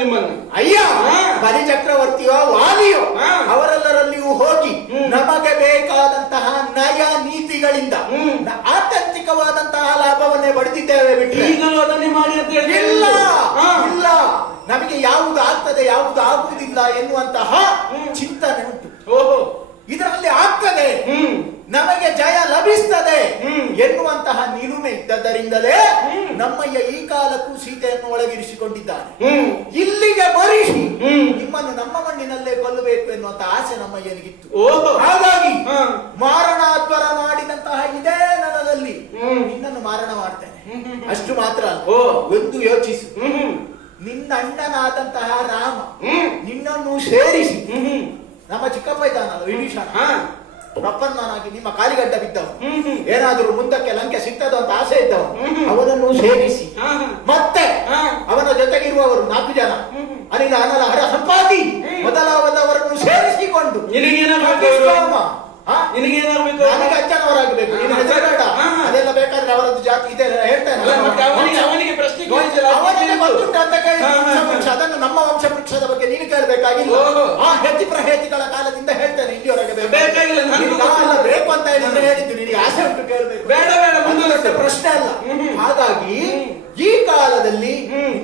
ನಿಮ್ಮನ್ನು. ಅಯ್ಯ, ಬಲಿ ಚಕ್ರವರ್ತಿಯೋ ವಾಲಿಯೋ ಅವರೆಲ್ಲರಲ್ಲಿಯೂ ಹೋಗಿ ನಮಗೆ ಬೇಕಾದಂತಹ ನಯ ನೀತಿಗಳಿಂದ ಆತಂತಿಕವಾದಂತಹ ಲಾಭವನ್ನೇ ಪಡೆದಿದ್ದೇವೆ ಬಿಟ್ಟರೆ ಈಗಲೂ ಅದನ್ನೇ ಮಾಡಿ ಅಂತ ಹೇಳಿ ಇಲ್ಲ ಇಲ್ಲ, ನಮಗೆ ಯಾವುದು ಆಗ್ತದೆ ಯಾವುದು ಆಗುವುದಿಲ್ಲ ಎನ್ನುವಂತಹ ಚಿಂತನೆ ಉಂಟು. ಓಹೋ, ಇದರಲ್ಲಿ ಆಗ್ತದೆ, ನಮಗೆ ಜಯ ಲಭಿಸ್ತದೆ ಎನ್ನುವಂತಹ ನಿಲುಮೆ ಇದ್ದದರಿಂದಲೇ ನಮ್ಮಯ್ಯ ಈ ಕಾಲಕ್ಕೂ ಸೀತೆಯನ್ನು ಒಳಗಿರಿಸಿಕೊಂಡಿದ್ದಾನೆ. ಇಲ್ಲಿಗೆ ಬರಿಸಿ ನಿಮ್ಮನ್ನು ನಮ್ಮ ಮಣ್ಣಿನಲ್ಲೇ ಕೊಲ್ಲಬೇಕು ಎನ್ನುವಂತ ಆಸೆ ನಮ್ಮಯ್ಯನಿಗಿತ್ತು. ಹಾಗಾಗಿ ಮಾರಣಾದ್ವರ ಮಾಡಿದಂತಹ ಇದೇ ನನದಲ್ಲಿ ನಿನ್ನನ್ನು ಮಾರಣ ಮಾಡ್ತೇನೆ. ಅಷ್ಟು ಮಾತ್ರ ಅಲ್ಲ, ಒಂದು ಯೋಚಿಸು, ನಿನ್ನ ಅಣ್ಣನಾದಂತಹ ರಾಮ ನಿನ್ನನ್ನು ಸೇರಿಸಿ ನಮ್ಮ ಚಿಕ್ಕಪ್ಪ ಇದ್ದಾನಲ್ಲ ವಿಭೀಷಣ, ಪ್ರಪನ್ನನಾಗಿ ನಿಮ್ಮ ಕಾಲಿಗಡ್ಡ ಬಿದ್ದವ, ಏನಾದರೂ ಮುಂದಕ್ಕೆ ಲಂಕೆ ಸಿಗ್ತದೋ ಅಂತ ಆಸೆ ಇದ್ದವ, ಅವನನ್ನು ಸೇರಿಸಿ ಮತ್ತೆ ಅವನ ಜೊತೆಗಿರುವವರು 4 ಜನ ಅನಿಲ ಅನಲ ಹರ ಸಂಪಾದಿ ಮೊದಲಾದವರನ್ನು ಸೇರಿಸಿಕೊಂಡು ನನಗೆ ಅಜ್ಜನವರಾಗಬೇಕು. ನೀನು ಹೆಸರಾಡ ಅದೆಲ್ಲ ಬೇಕಾದ್ರೆ ಅವರದ್ದು ಜಾತಿ ಇದೆ ಹೇಳ್ತೇನೆ. ಅವನಿಗೆ ಗೊತ್ತುಂಟು ಅಂತ ಕೇಳಿ ಅದನ್ನು ನಮ್ಮ ವಂಶ ವೃಕ್ಷದ ಬಗ್ಗೆ ನೀನು ಕೇಳಬೇಕಾಗಿಲ್ಲ. ಆ ಹೆತಿ ಪ್ರಹೇತಿಗಳ ಕಾಲದಿಂದ ಹೇಳ್ತೇನೆ, ಇಲ್ಲಿವರೆಗೆ ಬೇಕು ಅಂತ ಹೇಳಿದ್ರೆ ಹೇಳಿದ್ದು, ನಿನಗೆ ಆಸೆ ಉಂಟು ಕೇಳಬೇಕು, ಬೇಡ ಬೇಡ ಮುಂದುವರೆದ ಪ್ರಶ್ನೆ ಅಲ್ಲ. ಹಾಗಾಗಿ ಈ ಕಾಲದಲ್ಲಿ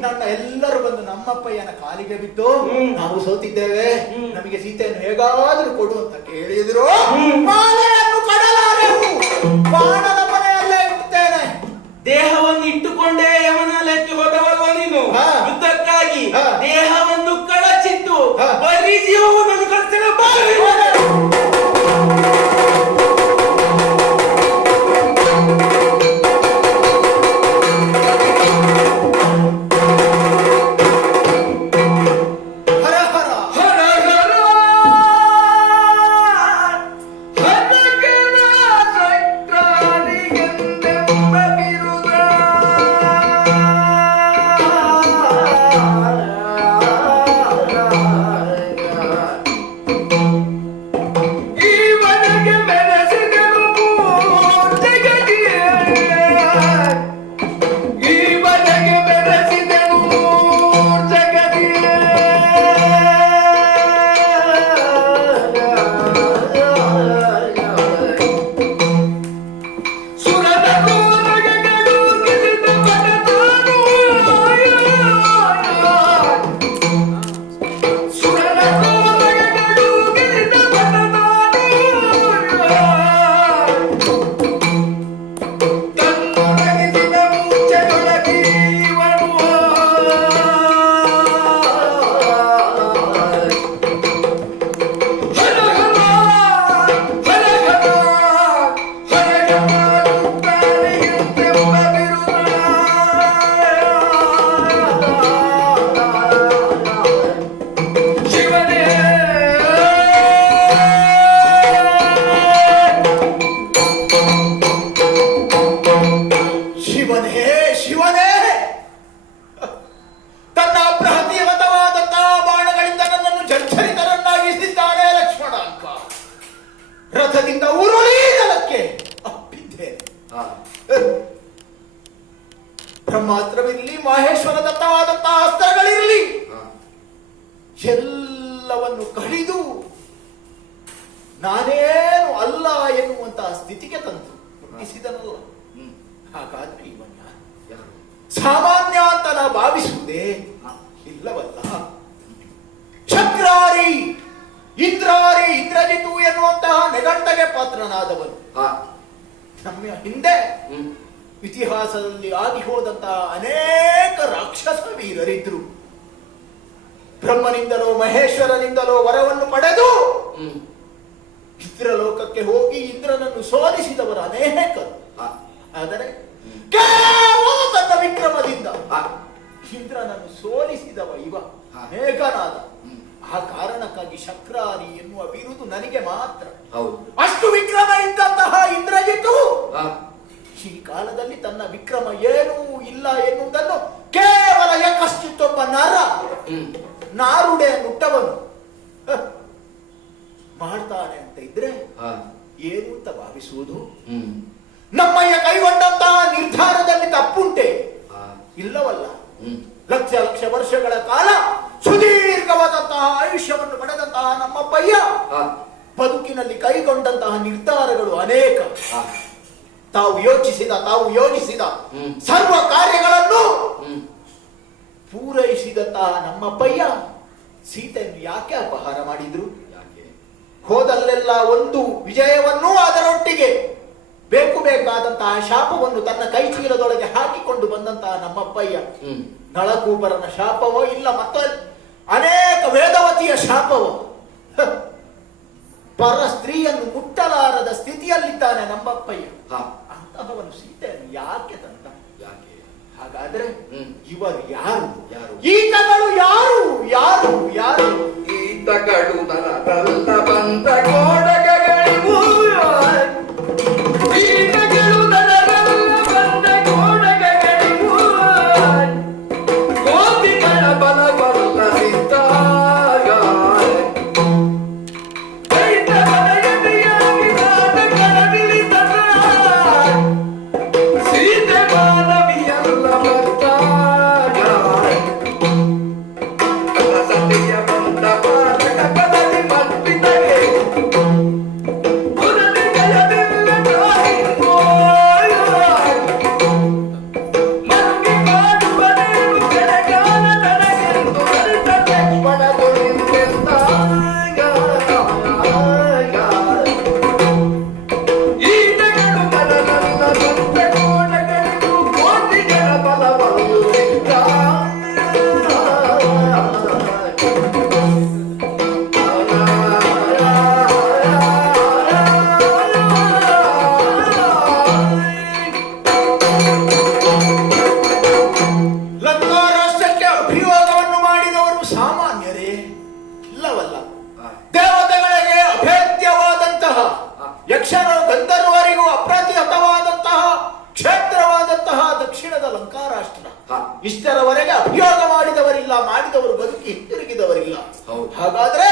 ನನ್ನ ಎಲ್ಲರೂ ಬಂದು ನಮ್ಮಪ್ಪಯ್ಯನ ಕಾಲಿಗೆ ಬಿದ್ದು ನಾವು ಸೋತಿದ್ದೇವೆ, ನಮಗೆ ಸೀತೆಯನ್ನು ಹೇಗಾದರೂ ಕೊಡು ಅಂತ ಕೇಳಿದ್ರು, ಮಾಲೆಯನ್ನು ಕೊಡಲಾರೆವು, ಬಾಣದ ಮನೆಯಲ್ಲೇ ಇಡ್ತೇನೆ. ದೇಹವನ್ನು ಇಟ್ಟುಕೊಂಡೇ ಯಮನಾಲಯಕ್ಕೆ ಹೋದವಲ್ವ ನೀನು ಯುದ್ಧಕ್ಕಾಗಿ? ದೇಹವನ್ನು ಕಳಚಿದ್ದು ಬರೀ ಜೀವವನ್ನು ಕಳ್ತೇನೆ. ಬ್ರಹ್ಮಾಸ್ತ್ರವಿರಲಿ, ಮಹೇಶ್ವರ ದತ್ತವಾದಂತಹ ಅಸ್ತ್ರಗಳಿರಲಿ, ಎಲ್ಲವನ್ನು ಕಡಿದು ನಾನೇನು ಅಲ್ಲ ಎನ್ನುವಂತಹ ಸ್ಥಿತಿಗೆ ತಂದು ಹುಟ್ಟಿಸಿದನಲ್ಲ. ಹಾಗಾದ್ರೆ ಇವನ್ ಯಾರು? ಸಾಮಾನ್ಯ ಅಂತ ನಾ ಭಾವಿಸುವುದೇ ಇಲ್ಲವಲ್ಲ. ಚಕ್ರಾರಿ, ಇಂದ್ರಾರಿ, ಇಂದ್ರಜಿತು ಎನ್ನುವಂತಹ ನೆಗಂಟಗೆ ಪಾತ್ರನಾದವನು. ನಮ್ಮ ಹಿಂದೆ ಇತಿಹಾಸದಲ್ಲಿ ಆಗಿ ಹೋದಂತಹ ಅನೇಕ ರಾಕ್ಷಸ ವೀರರಿದ್ರು. ಬ್ರಹ್ಮನಿಂದಲೋ ಮಹೇಶ್ವರನಿಂದಲೋ ವರವನ್ನು ಪಡೆದು ಇಂದ್ರಲೋಕಕ್ಕೆ ಹೋಗಿ ಇಂದ್ರನನ್ನು ಸೋಲಿಸಿದವರು ಅನೇಕರು. ಆದರೆ ಕೇವಲ ತನ್ನ ವಿಕ್ರಮದಿಂದ ಇಂದ್ರನನ್ನು ಸೋಲಿಸಿದವ ಇವ ಅನೇಕನಾದ. ಆ ಕಾರಣಕ್ಕಾಗಿ ಶಕ್ರಾರಿ ಎನ್ನುವ ಬಿರುದು ನನಗೆ ಮಾತ್ರ. ಅಷ್ಟು ವಿಕ್ರಮ ಇದ್ದಂತಹ ಇಂದ್ರಜಿತು ಈ ಕಾಲದಲ್ಲಿ ತನ್ನ ವಿಕ್ರಮ ಏನೂ ಇಲ್ಲ ಎನ್ನುವುದನ್ನು ಕೇವಲ ಏಕಶ್ಚಿತ್ತೊಬ್ಬ ನಾರುಡೆ ನುಟ್ಟವನು ಮಾಡ್ತಾನೆ ಅಂತ ಇದ್ರೆ ಏನು ಅಂತ ಭಾವಿಸುವುದು? ನಮ್ಮಯ್ಯ ಕೈಗೊಂಡಂತಹ ನಿರ್ಧಾರದಲ್ಲಿ ತಪ್ಪುಂಟೆ? ಇಲ್ಲವಲ್ಲ. ಲಕ್ಷ ಲಕ್ಷ ವರ್ಷಗಳ ಕಾಲ ಸುಖವಾದಂತಹ ಆಯುಷ್ಯವನ್ನು ಪಡೆದಂತಹ ನಮ್ಮಪ್ಪಯ್ಯ ಹಾ ಬದುಕಿನಲ್ಲಿ ಕೈಗೊಂಡಂತಹ ನಿರ್ಧಾರಗಳು ಅನೇಕ. ಹಾ ತಾವು ಯೋಚಿಸಿದ ಹ್ಮ್. ಸರ್ವ ಕಾರ್ಯಗಳನ್ನು ಹ್ಮ್ ಪೂರೈಸಿದಂತಹ ನಮ್ಮಪ್ಪಯ್ಯ ಸೀತೆಯನ್ನು ಯಾಕೆ ಅಪಹಾರ ಮಾಡಿದ್ರು? ಯಾಕೆ? ಹೋದಲ್ಲೆಲ್ಲ ಒಂದು ವಿಜಯವನ್ನೂ ಅದರೊಟ್ಟಿಗೆ ಬೇಕಾದಂತಹ ಶಾಪವನ್ನು ತನ್ನ ಕೈ ಚೀಲದೊಳಗೆ ಹಾಕಿಕೊಂಡು ಬಂದಂತಹ ನಮ್ಮಪ್ಪಯ್ಯ ಹ್ಮ್ ನಳಕೂಪರನ ಶಾಪವೋ ಇಲ್ಲ ಮತ್ತೆ ಅನೇಕ ವೇದವತಿಯ ಶಾಪವೋ, ಪರ ಸ್ತ್ರೀಯನ್ನು ಮುಟ್ಟಲಾರದ ಸ್ಥಿತಿಯಲ್ಲಿದ್ದಾನೆ ನಮ್ಮಪ್ಪಯ್ಯ. ಹಾ ಅಂತಹವನು ಸೀತೆಯನ್ನು ಯಾಕೆ ತಂದ? ಯಾಕೆ? ಹಾಗಾದ್ರೆ ಹ್ಮ್. ಇವರು ಯಾರು? ಯಾರು? ಈತಗಳು ಯಾರು? ಯಾರು? ಯಾರು? ಈತಗಳು ನರರಲ್ಲ ಬಂದ ಗೋಡಗಳಿವು. ಈತಗಳು ನರರಲ್ಲ ಬಂದ ಗೋಡಗಳಿವು. ಗೋಪಿಗಳ ಬಲವಲ್ಲ ಸಿದ್ಧಾಯ. ದೈತ್ಯರ ಎದೆಯಾಗಿ ನಾಟಕದ ನಿಲ್ಲಿಸದ. ಸೀತೆ ಮಾನವಿಯಲ್ಲ ಬಂದಾಯ. ಸತಿಯ ಬಂದ ಪಾಠಕ ಪದವಿ ಮತ್ತಿದರೆ ಪುರದಿ ಜಯವಿಲ್ಲ ತಾಯಿ ಮರುಗಿ ಮಾಡುವ ನೀರು ಕೆಳಗಾಲ ನನಗೆಂದು ಅರಿತ ಲಕ್ಷ್ಮಣದು ನಿಂತೆಂದಾಗ. ಈತಗಳು ಮನನಲ್ಲ ಬಂದ ಕೋಣಗಳಿಗೂ ಕೋಟಿಗಳ ಬಲವಲ್ಲ. ಲಂಕಾರಾಷ್ಟ್ರಕ್ಕೆ ಅಭಿಯೋಗವನ್ನು ಮಾಡಿದವರು ಸಾಮಾನ್ಯರೇ? ಇಲ್ಲವಲ್ಲ. ದೇವತೆಗಳಿಗೆ ಅಭೇದ್ಯವಾದಂತಹ, ಯಕ್ಷರು ಗಂಧರ್ವರಿಗೂ ಅಪ್ರತಿಹತವಾದಂತಹ ಕ್ಷೇತ್ರವಾದಂತಹ ದಕ್ಷಿಣದ ಲಂಕಾರಾಷ್ಟ್ರ. ಇಷ್ಟರವರೆಗೆ ಅಭಿಯೋಗ ಮಾಡಿದವರಿಲ್ಲ, ಮಾಡಿದವರು ಬದುಕಿ ಹಿಂತಿರುಗಿದವರಿಲ್ಲ. ಹೌದು. ಹಾಗಾದ್ರೆ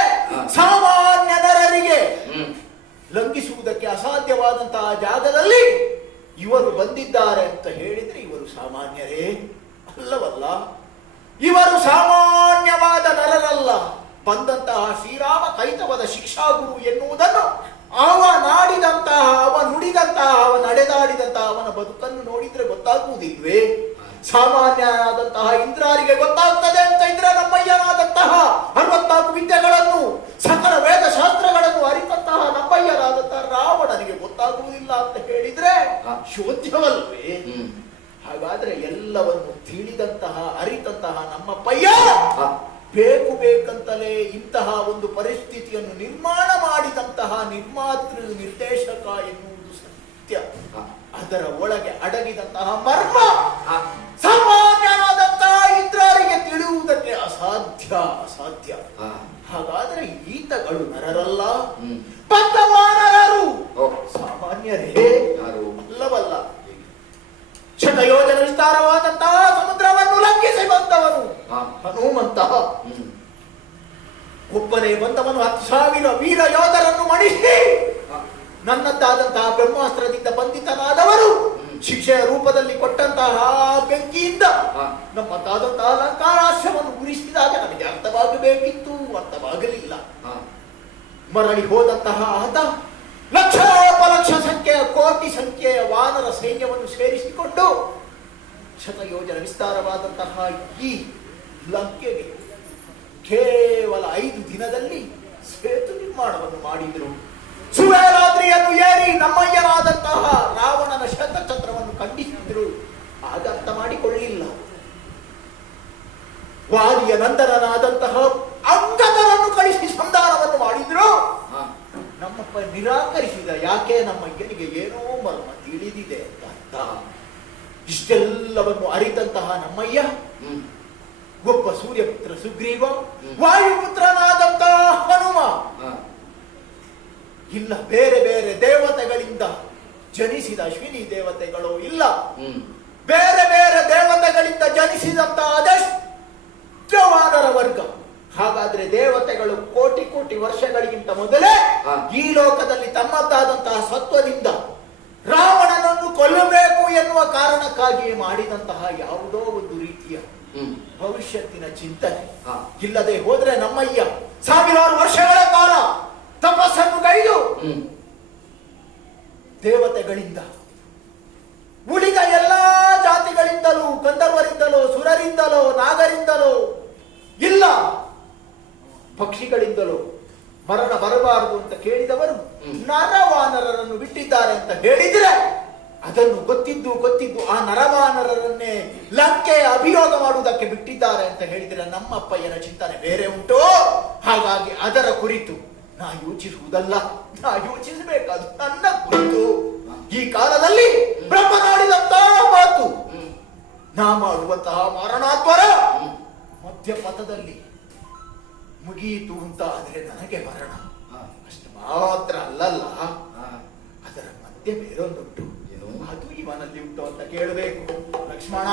ಸಾಮಾನ್ಯ ನರರಿಗೆ ಹ್ಮ್ ಲಂಘಿಸುವುದಕ್ಕೆ ಅಸಾಧ್ಯವಾದಂತಹ ಜಾಗದಲ್ಲಿ ಇವರು ಬಂದಿದ್ದಾರೆ ಅಂತ ಹೇಳಿದ್ರೆ ಇವರು ಸಾಮಾನ್ಯರೇ? ಅಲ್ಲವಲ್ಲ. ಇವರು ಸಾಮಾನ್ಯವಾದ ನರರಲ್ಲ. ಬಂದಂತಹ ಶ್ರೀರಾಮ ಕೈತವದ ಶಿಕ್ಷಾಗುರು ಎನ್ನುವುದನ್ನು ಅವ ನಾಡಿದಂತಹ, ಅವ ನುಡಿದಂತಹ, ಅವ ನಡೆದಾಡಿದಂತಹ ಅವನ ಬದುಕನ್ನು ನೋಡಿದ್ರೆ ಗೊತ್ತಾಗುವುದಿಲ್ವೇ? ಸಾಮಾನ್ಯನಾದಂತಹ ಇಂದ್ರಾರಿಗೆ ಗೊತ್ತಾಗ್ತದೆ ಅಂತ ಇದ್ರೆ ನಮ್ಮಯ್ಯನಾದಂತಹ 64 ವಿದ್ಯೆಗಳನ್ನು, ಸಕಲ ವೇದ ಶಾಸ್ತ್ರಗಳನ್ನು ಅರಿತಂತಹ ನಮ್ಮಯ್ಯನಾದಂತಹ ರಾವಣನಿಗೆ ಗೊತ್ತಾಗುವುದಿಲ್ಲ ಅಂತ ಹೇಳಿದ್ರೆ ಶೋಧ್ಯವಲ್ವೇ? ಹ್ಮ್ ಹಾಗಾದ್ರೆ ಎಲ್ಲವನ್ನು ತಿಳಿದಂತಹ ಅರಿತಂತಹ ನಮ್ಮಪ್ಪಯ್ಯ ಬೇಕಂತಲೇ ಇಂತಹ ಒಂದು ಪರಿಸ್ಥಿತಿಯನ್ನು ನಿರ್ಮಾಣ ಮಾಡಿದಂತಹ ನಿರ್ಮಾತೃ ನಿರ್ದೇಶಕ ಎನ್ನುವುದು ಸತ್ಯ. ಅದರ ಒಳಗೆ ಅಡಗಿದಂತಹ ಮರ್ಮ ಸಾಮಾನ್ಯನಾದಂತಹ ಇಂದ್ರರಿಗೆ ತಿಳಿಯುವುದಕ್ಕೆ ಅಸಾಧ್ಯ. ಹಾಗಾದ್ರೆ ಈತಗಳು ನರರಲ್ಲ, ಬದ್ಧವಾನರರು. ಸಾಮಾನ್ಯರೇ? ಅಲ್ಲವಲ್ಲ. ಶತಯೋಜನ ವಿಸ್ತಾರವಾದಂತಹ ಸಮುದ್ರವನ್ನು ಲಂಘಿಸಿ ಬಂದವನು ಹನುಮಂತ. ಒಬ್ಬನೇ ಬಂದವನು 10,000 ವೀರ ಯೋಧರನ್ನು ಮಣಿಸಿ ನನ್ನದ್ದಾದಂತಹ ಬ್ರಹ್ಮಾಸ್ತ್ರದಿಂದ ಬಂಧಿತನಾದವರು ಶಿಕ್ಷೆಯ ರೂಪದಲ್ಲಿ ಕೊಟ್ಟಂತಹ ಬೆಂಕಿಯಿಂದ ನಮ್ಮದಾದಂತಹ ಲಂಕಾರಾಶ್ರವನ್ನು ಉರಿಸಿದಾಗ ನನಗೆ ಅರ್ಥವಾಗಬೇಕಿತ್ತು, ಅರ್ಥವಾಗಲಿಲ್ಲ. ಮರಳಿ ಹೋದಂತಹ ಆತ ಲಕ್ಷೋಪಲಕ್ಷ ಸಂಖ್ಯೆಯ, ಕೋಟಿ ಸಂಖ್ಯೆಯ ವಾನರ ಸೈನ್ಯವನ್ನು ಸೇರಿಸಿಕೊಂಡು ಶತಯೋಜನ ವಿಸ್ತಾರವಾದಂತಹ ಈ ಲಂಕೆಗೆ ಕೇವಲ 5 ದಿನದಲ್ಲಿ ಸೇತು ನಿರ್ಮಾಣವನ್ನು ಮಾಡಿದರು. ಸುವೇಲಾದ್ರಿಯನ್ನು ಏರಿ ನಮ್ಮಯ್ಯನಾದಂತಹ ರಾವಣನ ಶತಛತ್ರವನ್ನು ಖಂಡಿಸಿದ್ರು. ಆಗ ಅರ್ಥ ಮಾಡಿಕೊಳ್ಳಿಲ್ಲ. ವಾಲಿಯ ನಂದನನಾದಂತಹ ಅಂಗದರನ್ನು ಕಳಿಸಿ ಸಂಧಾನವನ್ನು ಮಾಡಿದ್ರು. ನಮ್ಮಪ್ಪ ನಿರಾಕರಿಸಿದ. ಯಾಕೆ? ನಮ್ಮಯ್ಯನಿಗೆ ಏನೋ ಮರ್ಮ ತಿಳಿದಿದೆ ಅಂತ ಅರ್ಥ. ಇಷ್ಟೆಲ್ಲವನ್ನು ಅರಿತಂತಹ ನಮ್ಮಯ್ಯ ಒಬ್ಬ ಸೂರ್ಯಪುತ್ರ ಸುಗ್ರೀವ, ವಾಯುಪುತ್ರನಾದಂತಹ ಹನುಮ, ಇಲ್ಲ ಬೇರೆ ಬೇರೆ ದೇವತೆಗಳಿಂದ ಜನಿಸಿದ ಅಶ್ವಿನಿ ದೇವತೆಗಳು, ಇಲ್ಲ ಬೇರೆ ಬೇರೆ ದೇವತೆಗಳಿಂದ ಜನಿಸಿದಂತಹ ಅದೆಷ್ಟವಾದರ ವರ್ಗ. ಹಾಗಾದ್ರೆ ದೇವತೆಗಳು ಕೋಟಿ ಕೋಟಿ ವರ್ಷಗಳಿಗಿಂತ ಮೊದಲೇ ಈ ಲೋಕದಲ್ಲಿ ತಮ್ಮದ್ದಾದಂತಹ ಸತ್ವದಿಂದ ರಾವಣನನ್ನು ಕೊಲ್ಲಬೇಕು ಎನ್ನುವ ಕಾರಣಕ್ಕಾಗಿ ಮಾಡಿದಂತಹ ಯಾವುದೋ ಒಂದು ರೀತಿಯ ಭವಿಷ್ಯತ್ತಿನ ಚಿಂತನೆ ಹಾ. ಇಲ್ಲದೆ ಹೋದ್ರೆ ನಮ್ಮಯ್ಯ ಸಾವಿರಾರು ವರ್ಷಗಳ ಕಾಲ ತಪಸ್ಸನ್ನು ಗೈದು ದೇವತೆಗಳಿಂದ ಉಳಿದ ಎಲ್ಲಾ ಜಾತಿಗಳಿಂದಲೂ ಗಂಧರ್ವರಿಂದಲೋ ಸುರರಿಂದಲೋ ನಾಗರಿಂದಲೋ ಇಲ್ಲ ಪಕ್ಷಿಗಳಿಂದಲೋ ಮರಣ ಬರಬಾರದು ಅಂತ ಕೇಳಿದವರು ನರವಾನರರನ್ನು ಬಿಟ್ಟಿದ್ದಾರೆ ಅಂತ ಹೇಳಿದ್ರೆ ಅದನ್ನು ಗೊತ್ತಿದ್ದು ಆ ನರವಾನರರನ್ನೇ ಲಂಕೆಯ ಅಭಿಯೋಗ ಮಾಡುವುದಕ್ಕೆ ಬಿಟ್ಟಿದ್ದಾರೆ ಅಂತ ಹೇಳಿದ್ರೆ ನಮ್ಮಪ್ಪಯ್ಯನ ಚಿಂತನೆ ಬೇರೆ ಉಂಟು. ಹಾಗಾಗಿ ಅದರ ಕುರಿತು ನಾ ಯೋಚಿಸುವುದಲ್ಲ, ನಾ ಯೋಚಿಸಬೇಕಾದ ನನ್ನ ಕುರಿತು. ಈ ಕಾಲದಲ್ಲಿ ಬ್ರಹ್ಮನಾಡಿದಂತಹ ಮಾತು, ನಾ ಮಾಡುವಂತಹ ಮಾರಣಾತ್ವರ ಮಧ್ಯಪಥದಲ್ಲಿ ಮುಗಿಯಿತು ಅಂತ ಆದ್ರೆ ನನಗೆ ಮರಣ. ಅಷ್ಟು ಮಾತ್ರ ಅಲ್ಲಲ್ಲ, ಅದರ ಮಧ್ಯೆ ಬೇರೊಂದುಂಟು. ಅದು ಇವನಲ್ಲಿ ಉಂಟು ಅಂತ ಕೇಳಬೇಕು. ಲಕ್ಷ್ಮಣ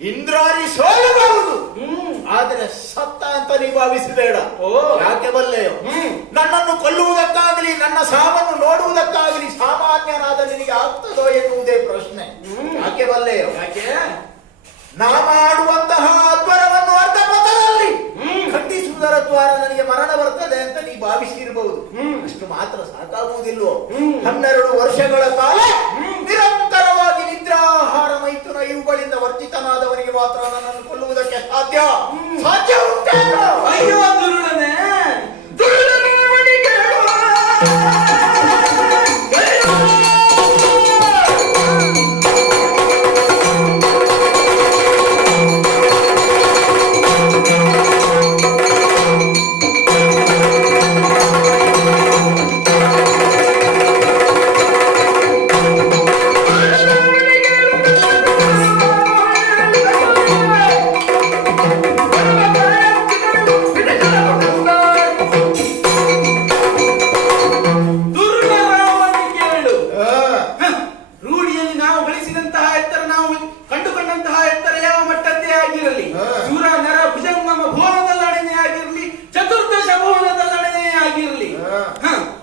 ಇಂದ್ರಾರಿ ಸೋಲಬಹುದು, ಆದರೆ ಸತ್ತ ಅಂತ ನೀ ಭಾವಿಸಬೇಡ. ಯಾಕೆ ಬಲ್ಲೆಯೋ, ನನ್ನನ್ನು ಕೊಲ್ಲುವುದಕ್ಕಾಗಲಿ ನನ್ನ ಸಾವನ್ನು ನೋಡುವುದಕ್ಕಾಗಲಿ ಸಾಮಾನ್ಯನಾದ ನಿನಗೆ ಆಗ್ತದೋ ಎನ್ನುವುದೇ ಪ್ರಶ್ನೆ. ಯಾಕೆ ಬಲ್ಲೆಯೋ, ಯಾಕೆ ನಾ ಮಾಡುವಂತಹ ಅಧ್ವರವನ್ನು ಅರ್ಧ ಪಥದಲ್ಲಿ ಖಂಡಿಸುವುದರ ದ್ವಾರ ನನಗೆ ಮರಣ ಬರ್ತದೆ ಅಂತ ನೀ ಭಾವಿಸಿರಬಹುದು. ಅಷ್ಟು ಮಾತ್ರ ಸಾಕಾಗುವುದಿಲ್ವೋ? 12 ವರ್ಷಗಳ ಕಾಲ ನಿರಂತರವಾಗಿ ನಿದ್ರಾಹಾರ ಮೈಥುನ ಇವುಗಳಿಂದ ವರ್ಜಿತನಾದವನಿಗೆ ಮಾತ್ರ ನನ್ನನ್ನು ಕೊಲ್ಲುವುದಕ್ಕೆ ಸಾಧ್ಯ ಉಂಟೇನೋ? ಅಯ್ಯೋ ದುರುಳನೆ,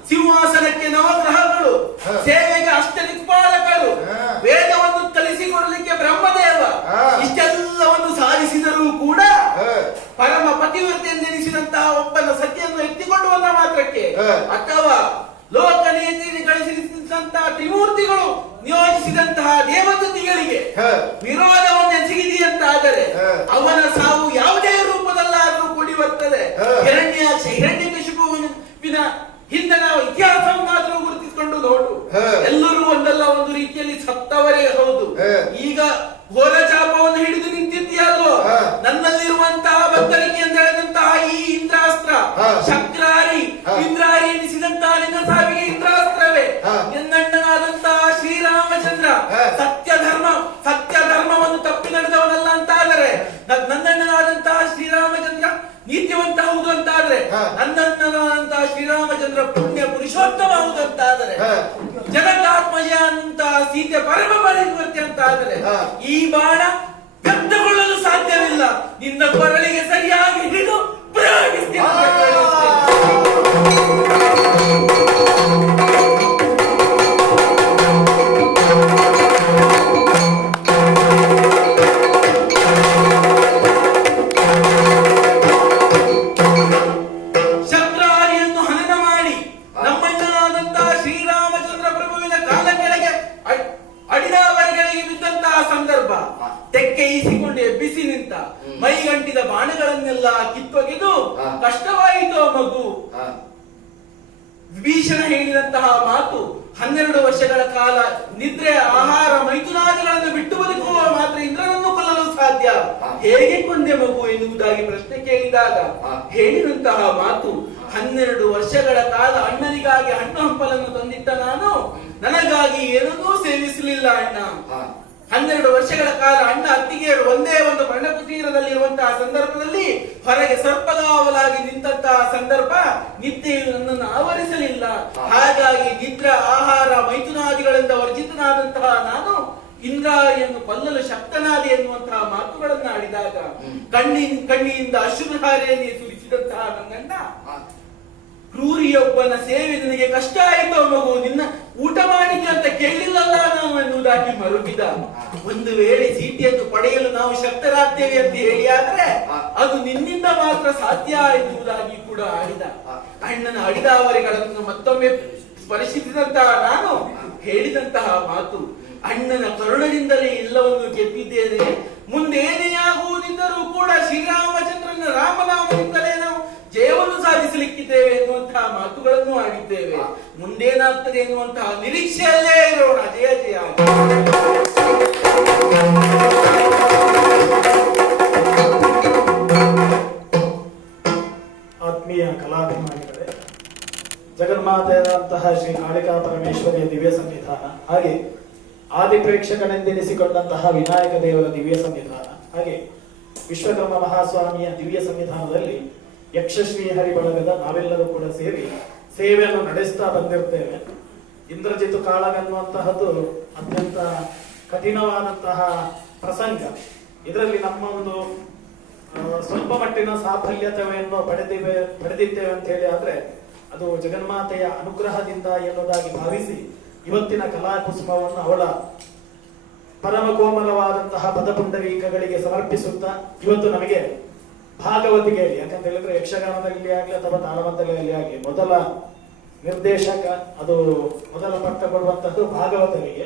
ಸಿಂಹಾಸನಕ್ಕೆ ನವಗ್ರಹಗಳು, ಸೇವೆಗೆ ಅಷ್ಟದಿಕ್ಪಾಲಕರು, ವೇದವನ್ನು ಕಲಿಸಿಕೊಡಲಿಕ್ಕೆ ಬ್ರಹ್ಮದೇವ, ಇಷ್ಟೆಲ್ಲವನ್ನು ಸಾಧಿಸಿದರೂ ಕೂಡ ಪರಮ ಪತಿವ್ರತೆಯೆಂದೆನಿಸಿದಂತಹ ಒಬ್ಬನ ಸತಿಯನ್ನು ಎತ್ತಿಕೊಂಡು ಬಂದ ಮಾತ್ರಕ್ಕೆ ಅಥವಾ ಲೋಕ ನೀತಿಯನ್ನು ಗಳಿಸಿದಂತಹ ತ್ರಿಮೂರ್ತಿಗಳು ನಿಯೋಜಿಸಿದಂತಹ ದೇವದೂತಿಗಳಿಗೆ ವಿರೋಧವನ್ನು ಎಸಗಿದೆಯಂತಾದರೆ ಅವನ ಸಾವು ಯಾವುದೇ ರೂಪದಲ್ಲಾದರೂ ಕೂಡಿ ಬರ್ತದೆ. ಹಿರಣ್ಯಕಶಿಪುವಿನ ಹಿಂದೆ ನಾವು ಇತಿಹಾಸವನ್ನಾದರೂ ಗುರುತಿಸಿಕೊಂಡು ನೋಡು. ಎಲ್ಲರೂ ಸತ್ತವರೇ ಹೌದು. ಈಗ ಹೋರ ಚಾಪವನ್ನು ಹಿಡಿದು ನಿಂತಿದ್ದೀಯಲ್ವೋ, ನನ್ನಲ್ಲಿರುವಂತಹ ಬತ್ತಳಿಕೆ ಅಂತ ಹೇಳಿದಂತಹ ಈ ಇಂದ್ರಾಸ್ತ್ರ, ಶಕ್ರಾರಿ ಇಂದ್ರಾರಿ ಎನಿಸಿದಂತಹ ನಿನ್ನ ಸಾವಿಗೆ ಇಂದ್ರಾಸ್ತ್ರವೇ ನಿನ್ನಣ್ಣನಾದಂತಹ ಶ್ರೀರಾಮಚಂದ್ರ ಸತ್ಯ ಧರ್ಮವನ್ನು ತಪ್ಪಿ ನಡೆದವನಲ್ಲ ಅಂತಾದರೆ, ನನ್ನಣ್ಣನಾದಂತಹ ಶ್ರೀರಾಮಚಂದ್ರ ನೀತಿವಂತ ಹೌದು ಅಂತಾದ್ರೆ, ನನ್ನಣ್ಣನಾದಂತಹ ಶ್ರೀರಾಮಚಂದ್ರ ಪುಣ್ಯ ಪುರುಷೋತ್ತಮ ಹೌದು ಅಂತಾದರೆ, ಜನಕಾತ್ಮಜ ಅಂತ ಸೀತೆ ಪರಮ ಪರಿವರ್ತಿ ಅಂತಾದರೆ, ಈ ಬಾಣ ವ್ಯಕ್ತಗೊಳ್ಳಲು ಸಾಧ್ಯವಿಲ್ಲ. ನಿನ್ನ ಕೊರಳಿಗೆ ಸರಿಯಾಗಿ ಹಿಡಿದು ಪ್ರಯೋಗಿಸ್ತೀನಿ. ಶಕ್ರಾರಿಯನ್ನು ಹನನ ಮಾಡಿ ನಮ್ಮಣ್ಣನಾದಂತಹ ಶ್ರೀರಾಮಚಂದ್ರ ಪ್ರಭುವಿನ ಕಾಲ ಕೆಳಗೆ ಅಡಿದಾವರೆಗಳಿಗೆ ಬಿದ್ದಂತಹ ಸಂದರ್ಭ, ತೆಕ್ಕೆ ಈಸಿಕೊಂಡು ಎಬ್ಬಿಸಿ ನಿಂತ ಮೈಗಂಟಿದ ಬಾಣಗಳನ್ನೆಲ್ಲ ಕಿತ್ತೊಗೆದು ಕಷ್ಟವಾಯಿತು ಮಗು. ವಿಭೀಷಣ ಹೇಳಿದಂತಹ ಮಾತು, 12 ವರ್ಷಗಳ ಕಾಲ ನಿದ್ರೆ ಆಹಾರ ಮೈಥುನಾದಿಗಳನ್ನು ಬಿಟ್ಟು ಬದುಕುವ ಮಾತ್ರ ಇಂದ್ರನನ್ನು ಕೊಲ್ಲಲು ಸಾಧ್ಯ, ಹೇಗೆ ಕೊಂದೆ ಮಗು ಎನ್ನುವುದಾಗಿ ಪ್ರಶ್ನೆ ಕೇಳಿದಾಗ ಹೇಳಿದಂತಹ ಮಾತು, 12 ವರ್ಷಗಳ ಕಾಲ ಅಣ್ಣನಿಗಾಗಿ ಹಣ್ಣು ಹಂಪಲನ್ನು ತಂದಿಟ್ಟ ನಾನು, ನನಗಾಗಿ ಏನನ್ನೂ ಸೇವಿಸಲಿಲ್ಲ ಅಣ್ಣ. 12 ವರ್ಷಗಳ ಕಾಲ ಅಣ್ಣ ಅತ್ತಿಗೆಯರು ಒಂದೇ ಒಂದು ಪರ್ಣಕುಟೀರದಲ್ಲಿರುವಂತಹ ಸಂದರ್ಭದಲ್ಲಿ ಹೊರಗೆ ಸರ್ಪಗಾವಲಾಗಿ ನಿಂತಹ ಸಂದರ್ಭ ನಿದ್ದೆಯು ನನ್ನನ್ನು ಆವರಿಸಲಿಲ್ಲ. ಹಾಗಾಗಿ ನಿದ್ರಾ ಆಹಾರ ಮೈಥುನಾದಿಗಳಿಂದ ವರ್ಜಿತನಾದಂತಹ ನಾನು ಇಂದ್ರಾರಿಯನ್ನು ಕೊಲ್ಲಲು ಶಕ್ತನಾದೆ ಎನ್ನುವಂತಹ ಮಾತುಗಳನ್ನ ಆಡಿದಾಗ ಕಣ್ಣಿನಿಂದ ಅಶ್ರುಧಾರೆಯನ್ನೇ ಸುರಿಸಿದಂತಹ ನನ್ನಣ್ಣ, ಕ್ರೂರಿಯೊಬ್ಬನ ಸೇವೆ ನಿನಗೆ ಕಷ್ಟ ಆಯಿತು ಮಗು, ನಿನ್ನ ಊಟ ಮಾಡಿದ್ದೆ ಅಂತ ಕೇಳಿಲ್ಲಲ್ಲ ನಾವು ಎನ್ನುವುದಾಗಿ ಮರುಗಿದ. ಒಂದು ವೇಳೆ ಸೀತೆಯನ್ನು ಪಡೆಯಲು ನಾವು ಶಕ್ತರಾಗ್ತೇವೆ ಅಂತ ಹೇಳಿ ಆದ್ರೆ ಅದು ನಿನ್ನಿಂದ ಮಾತ್ರ ಸಾಧ್ಯ ಎನ್ನುವುದಾಗಿ ಕೂಡ ಆಡಿದ. ಅಣ್ಣನ ಅಡಿದಾವರಿಗಳನ್ನು ಮತ್ತೊಮ್ಮೆ ಸ್ಪರ್ಶಿಸಿದಂತಹ ನಾನು ಹೇಳಿದಂತಹ ಮಾತು, ಅಣ್ಣನ ಕರುಣದಿಂದಲೇ ಎಲ್ಲವನ್ನು ಗೆದ್ದಿದ್ದೇನೆ, ಮುಂದೇನೇ ಆಗುವುದಿದ್ದರೂ ಕೂಡ ಶ್ರೀರಾಮಚಂದ್ರನ ರಾಮನಾಮದಿಂದಲೇ ನಾವು ಜಯವನ್ನು ಸಾಧಿಸಲಿಕ್ಕಿದ್ದೇವೆ ಎನ್ನುವಂತಹ ಮಾತುಗಳನ್ನು ಆಡಿದ್ದೇವೆ. ಮುಂದೇನಾಗ್ತದೆ ಎನ್ನುವಂತಹ ನಿರೀಕ್ಷೆಯಲ್ಲೇ ಇರೋಣ. ಜಯ ಜಯ. ಆತ್ಮೀಯ ಕಲಾಭಿಮಾನಿಗಳೇ, ಜಗನ್ಮಾತೆಯಾದಂತಹ ಶ್ರೀ ಕಾಳಿಕಾ ಪರಮೇಶ್ವರಿಯ ದಿವ್ಯ ಸನ್ನಿಧಾನ, ಹಾಗೆ ಆದಿ ಪ್ರೇಕ್ಷಕನೆಂದೆನಿಸಿಕೊಂಡಂತಹ ವಿನಾಯಕ ದೇವರ ದಿವ್ಯ ಸನ್ನಿಧಾನ, ಹಾಗೆ ವಿಶ್ವಕರ್ಮ ಮಹಾಸ್ವಾಮಿಯ ದಿವ್ಯ ಸನ್ನಿಧಾನದಲ್ಲಿ ಯಕ್ಷಶ್ರೀ ಹರಿ ಬಳಗದ ನಾವೆಲ್ಲರೂ ಕೂಡ ಸೇರಿ ಸೇವೆಯನ್ನು ನಡೆಸ್ತಾ ಬಂದಿರ್ತೇವೆ. ಇಂದ್ರಜಿತು ಕಾಳಗನ್ನುವಂತಹದ್ದು ಅತ್ಯಂತ ಕಠಿಣವಾದಂತಹ ಪ್ರಸಂಗ. ಇದರಲ್ಲಿ ನಮ್ಮ ಒಂದು ಸ್ವಲ್ಪ ಮಟ್ಟಿನ ಸಾಫಲ್ಯತೆಯನ್ನು ಪಡೆದಿದ್ದೇವೆ ಅಂತ ಹೇಳಿ ಆದ್ರೆ ಅದು ಜಗನ್ಮಾತೆಯ ಅನುಗ್ರಹದಿಂದ ಎನ್ನುವುದಾಗಿ ಭಾವಿಸಿ ಇವತ್ತಿನ ಕಲಾ ಕುಸುಮವನ್ನು ಅವಳ ಪರಮ ಕೋಮಲವಾದಂತಹ ಪದಪುಂಡರೀಕಗಳಿಗೆ ಸಮರ್ಪಿಸುತ್ತಾ ಇವತ್ತು ನಮಗೆ ಭಾಗವತಿಗೆ, ಯಾಕಂತ ಹೇಳಿದ್ರೆ ಯಕ್ಷಗಾನದಲ್ಲಿ ಆಗಲಿ ಅಥವಾ ತಾಳಮದ್ದಲೆಯಲ್ಲಿ ಆಗಲಿ ಮೊದಲ ನಿರ್ದೇಶಕ, ಅದು ಮೊದಲ ಪಟ್ಟ ಕೊಡುವಂತದ್ದು ಭಾಗವತರಿಗೆ.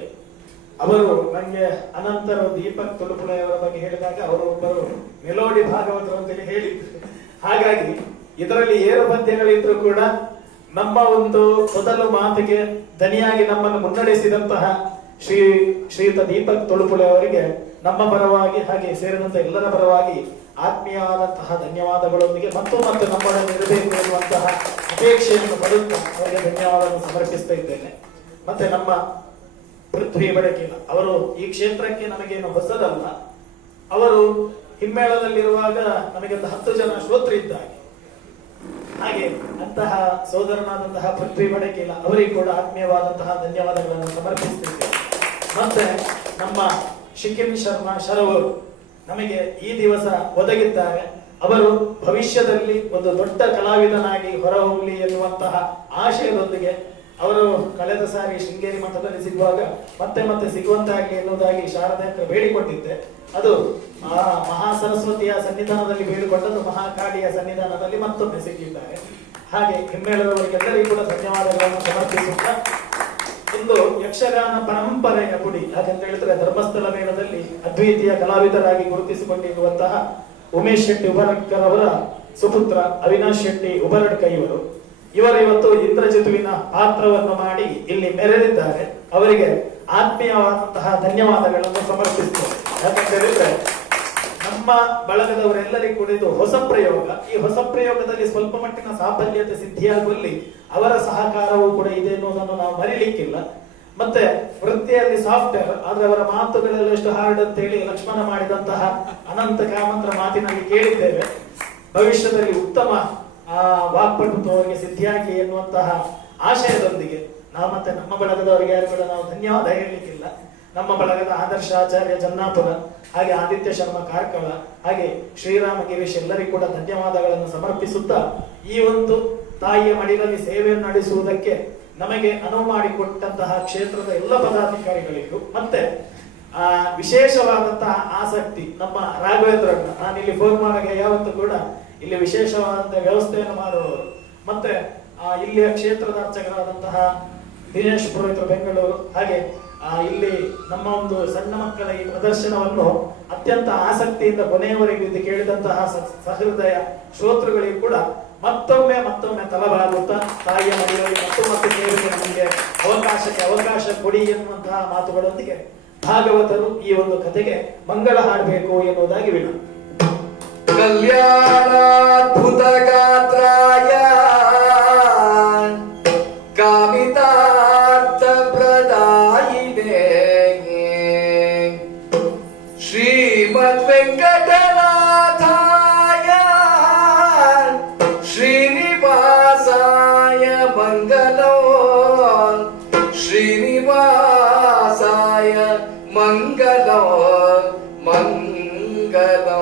ಅವರು ನನಗೆ ಅನಂತರ ದೀಪಕ್ ತುಳುಪುಳೆಯವರ ಬಗ್ಗೆ ಹೇಳಿದಾಗ ಅವರು ಒಬ್ಬರು ಮೆಲೋಡಿ ಭಾಗವತರು ಅಂತೇಳಿ ಹೇಳಿದ್ರು. ಹಾಗಾಗಿ ಇದರಲ್ಲಿ ಏರು ಪದ್ಯಗಳಿದ್ರು ಕೂಡ ನಮ್ಮ ಒಂದು ಮೊದಲು ಮಾತಿಗೆ ದನಿಯಾಗಿ ನಮ್ಮನ್ನು ಮುನ್ನಡೆಸಿದಂತಹ ಶ್ರೀಯುತ ದೀಪಕ್ ತುಳುಪುಳೆ ಅವರಿಗೆ ನಮ್ಮ ಪರವಾಗಿ ಹಾಗೆ ಸೇರಿದಂತ ಎಲ್ಲರ ಪರವಾಗಿ ಆತ್ಮೀಯವಾದಂತಹ ಧನ್ಯವಾದಗಳೊಂದಿಗೆ ಮತ್ತು ನಮ್ಮೊಡನೆ ಇರಬೇಕು ಎನ್ನುವಂತಹ ಅಪೇಕ್ಷೆಯನ್ನು ಪಡೆಯುತ್ತಾ ಅವರಿಗೆ ಧನ್ಯವಾದವನ್ನು ಸಮರ್ಪಿಸ್ತಾ ಇದ್ದೇನೆ. ಮತ್ತೆ ನಮ್ಮ ಪೃಥ್ವಿ ಬಡಕಿಲ ಅವರು ಈ ಕ್ಷೇತ್ರಕ್ಕೆ ನಮಗೇನು ಹೊಸದಲ್ಲ. ಅವರು ಹಿಮ್ಮೇಳದಲ್ಲಿರುವಾಗ ನಮಗೆ 10 ಜನ ಶ್ರೋತೃ ಹಾಗೆ ಅಂತಹ ಸೋದರನಾದಂತಹ ಪೃಥ್ವಿ ಬಡಕಿಲ ಅವರಿಗೆ ಕೂಡ ಆತ್ಮೀಯವಾದಂತಹ ಧನ್ಯವಾದಗಳನ್ನು ಸಮರ್ಪಿಸುತ್ತಿದ್ದೇವೆ. ಮತ್ತೆ ನಮ್ಮ ಶಿಖಿನ್ ಶರ್ಮಾ ಶರವರು ನಮಗೆ ಈ ದಿವಸ ಒದಗಿದ್ದಾರೆ. ಅವರು ಭವಿಷ್ಯದಲ್ಲಿ ಒಂದು ದೊಡ್ಡ ಕಲಾವಿದನಾಗಿ ಹೊರಹೊಮ್ಮಲಿ ಎನ್ನುವಂತಹ ಆಶಯದೊಂದಿಗೆ ಅವರು ಕಳೆದ ಸಾರಿ ಶೃಂಗೇರಿ ಮಠದಲ್ಲಿ ಸಿಗುವಾಗ ಮತ್ತೆ ಸಿಗುವಂತಾಗಲಿ ಎನ್ನುವುದಾಗಿ ಶಾರದೆ ಹತ್ರ ಬೇಡಿಕೊಂಡಿದ್ದೆ. ಅದು ಮಹಾ ಸರಸ್ವತಿಯ ಸನ್ನಿಧಾನದಲ್ಲಿ ಬೇಡಿಕೊಂಡದ್ದು ಮಹಾಕಾಳಿಯ ಸನ್ನಿಧಾನದಲ್ಲಿ ಮತ್ತೊಮ್ಮೆ ಸಿಕ್ಕಿದ್ದಾರೆ. ಹಾಗೆ ಹಿಮ್ಮೇಳದವರಿಗೆಲ್ಲರಿಗೂ ಕೂಡ ಧನ್ಯವಾದಗಳನ್ನು ಸಮರ್ಪಿಸುತ್ತಾ ಒಂದು ಯಕ್ಷಗಾನ ಪರಂಪರೆಯ ಗುಡಿ, ಹಾಗಂತ ಹೇಳಿದ್ರೆ ಧರ್ಮಸ್ಥಳ ಮೇಳದಲ್ಲಿ ಅದ್ವಿತೀಯ ಕಲಾವಿದರಾಗಿ ಗುರುತಿಸಿಕೊಂಡಿರುವಂತಹ ಉಮೇಶ್ ಶೆಟ್ಟಿ ಉಬರಡ್ಕರ್ ಅವರ ಸುಪುತ್ರ ಅವಿನಾಶ್ ಶೆಟ್ಟಿ ಉಬರಡ್ಕ ಇವತ್ತು ಇಂದ್ರಜಿತುವಿನ ಪಾತ್ರವನ್ನು ಮಾಡಿ ಇಲ್ಲಿ ಮೆರೆದಿದ್ದಾರೆ. ಅವರಿಗೆ ಆತ್ಮೀಯವಾದಂತಹ ಧನ್ಯವಾದಗಳನ್ನು ಸಮರ್ಪಿಸ್ತೇವೆ. ಯಾಕಂತ ಹೇಳಿದ್ರೆ ನಮ್ಮ ಬಳಗದವರೆಲ್ಲರಿಗೂ ಕೂಡ ಇದು ಹೊಸ ಪ್ರಯೋಗ. ಈ ಹೊಸ ಪ್ರಯೋಗದಲ್ಲಿ ಸ್ವಲ್ಪ ಮಟ್ಟಿನ ಸಾಫಲ್ಯತೆ ಸಿದ್ಧಿಯಾಗುವಲ್ಲಿ ಅವರ ಸಹಕಾರವೂ ಕೂಡ ಇದೆ ಎನ್ನುವುದನ್ನು ನಾವು ಮರಿಲಿಕ್ಕಿಲ್ಲ. ಮತ್ತೆ ವೃತ್ತಿಯಲ್ಲಿ ಸಾಫ್ಟ್ವೇರ್ ಆದ್ರೆ ಅವರ ಮಾತುಗಳೆಲ್ಲ ಎಷ್ಟು ಹಾರ್ಡ್ ಅಂತ ಹೇಳಿ ಲಕ್ಷ್ಮಣ ಮಾಡಿದಂತಹ ಅನಂತ ಕಾಮಂತ್ರ ಮಾತಿನಲ್ಲಿ ಕೇಳಿದ್ದೇವೆ. ಭವಿಷ್ಯದಲ್ಲಿ ಉತ್ತಮ ವಾಕ್ಪಟುತ್ವ ಅವರಿಗೆ ಸಿದ್ಧಿಯಾಗಿ ಎನ್ನುವಂತಹ ಆಶಯದೊಂದಿಗೆ ನಾವು ಮತ್ತೆ ನಮ್ಮ ಬಳಗದವರಿಗೆ ಯಾರು ಕೂಡ ನಾವು ಧನ್ಯವಾದ ಹೇಳಲಿಕ್ಕಿಲ್ಲ. ನಮ್ಮ ಬಳಗದ ಆದರ್ಶ ಆಚಾರ್ಯ ಜನ್ನಾಪುರ, ಹಾಗೆ ಆದಿತ್ಯ ಶರ್ಮಾ ಕಾರ್ಕಳ, ಹಾಗೆ ಶ್ರೀರಾಮ ಗಿರೀಶ್ ಎಲ್ಲರಿಗೂ ಕೂಡ ಧನ್ಯವಾದಗಳನ್ನು ಸಮರ್ಪಿಸುತ್ತಾ ಈ ಒಂದು ತಾಯಿಯ ಮಡಿಲಲ್ಲಿ ಸೇವೆಯನ್ನು ನಡೆಸುವುದಕ್ಕೆ ನಮಗೆ ಅನುವು ಮಾಡಿಕೊಟ್ಟಂತಹ ಕ್ಷೇತ್ರದ ಎಲ್ಲ ಪದಾಧಿಕಾರಿಗಳಿಗೂ ಮತ್ತೆ ವಿಶೇಷವಾದಂತಹ ಆಸಕ್ತಿ ನಮ್ಮ ರಾಘವೇಂದ್ರಣ್ಣ, ನಾನು ಇಲ್ಲಿ ಫೋನ್ ಮಾಡಾಗ ಯಾವತ್ತೂ ಕೂಡ ಇಲ್ಲಿ ವಿಶೇಷವಾದಂತಹ ವ್ಯವಸ್ಥೆಯನ್ನು ಮಾಡುವವರು, ಮತ್ತೆ ಇಲ್ಲಿಯ ಕ್ಷೇತ್ರದ ಅರ್ಚಕರಾದಂತಹ ದಿನೇಶ್ ಪುರೋಹಿತರು ಬೆಂಗಳೂರು, ಹಾಗೆ ಇಲ್ಲಿ ನಮ್ಮ ಒಂದು ಸಣ್ಣ ಮಕ್ಕಳ ಈ ಪ್ರದರ್ಶನವನ್ನು ಅತ್ಯಂತ ಆಸಕ್ತಿಯಿಂದ ಕೊನೆಯವರೆಗೂ ಇದು ಕೇಳಿದಂತಹ ಸಹೃದಯ ಶ್ರೋತೃಗಳಿಗೂ ಕೂಡ ಮತ್ತೊಮ್ಮೆ ತಲಬಾಗುತ್ತಾ ತಾಯಿಯ ಮಡಿಲಲ್ಲಿ ಮತ್ತೆ ಸೇವೆಗೆ ನಮಗೆ ಅವಕಾಶ ಕೊಡಿ ಎನ್ನುವಂತಹ ಮಾತುಗಳೊಂದಿಗೆ ಭಾಗವತರು ಈ ಒಂದು ಕಥೆಗೆ ಮಂಗಳ ಹಾಡಬೇಕು ಎನ್ನುವುದಾಗಿ ವಿನಂತಿ. ಕಲ್ಯಾಣಾದ್ಭುತ ಗಾತ್ರಾಯ ಕಾಮಿತಾರ್ಥ ಪ್ರದಾಯಿನೇ ಶ್ರೀಮದ್ ವೆಂಕಟನಾಥಾಯ ಶ್ರೀನಿವಾಸಾಯ ಮಂಗಲೋ ಶ್ರೀನಿವಾಸಾಯ ಮಂಗಲೋ ಮಂಗಲೋ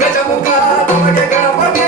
ಗಜಮುಖ ನಮಗೆ ಗಣಪತಿ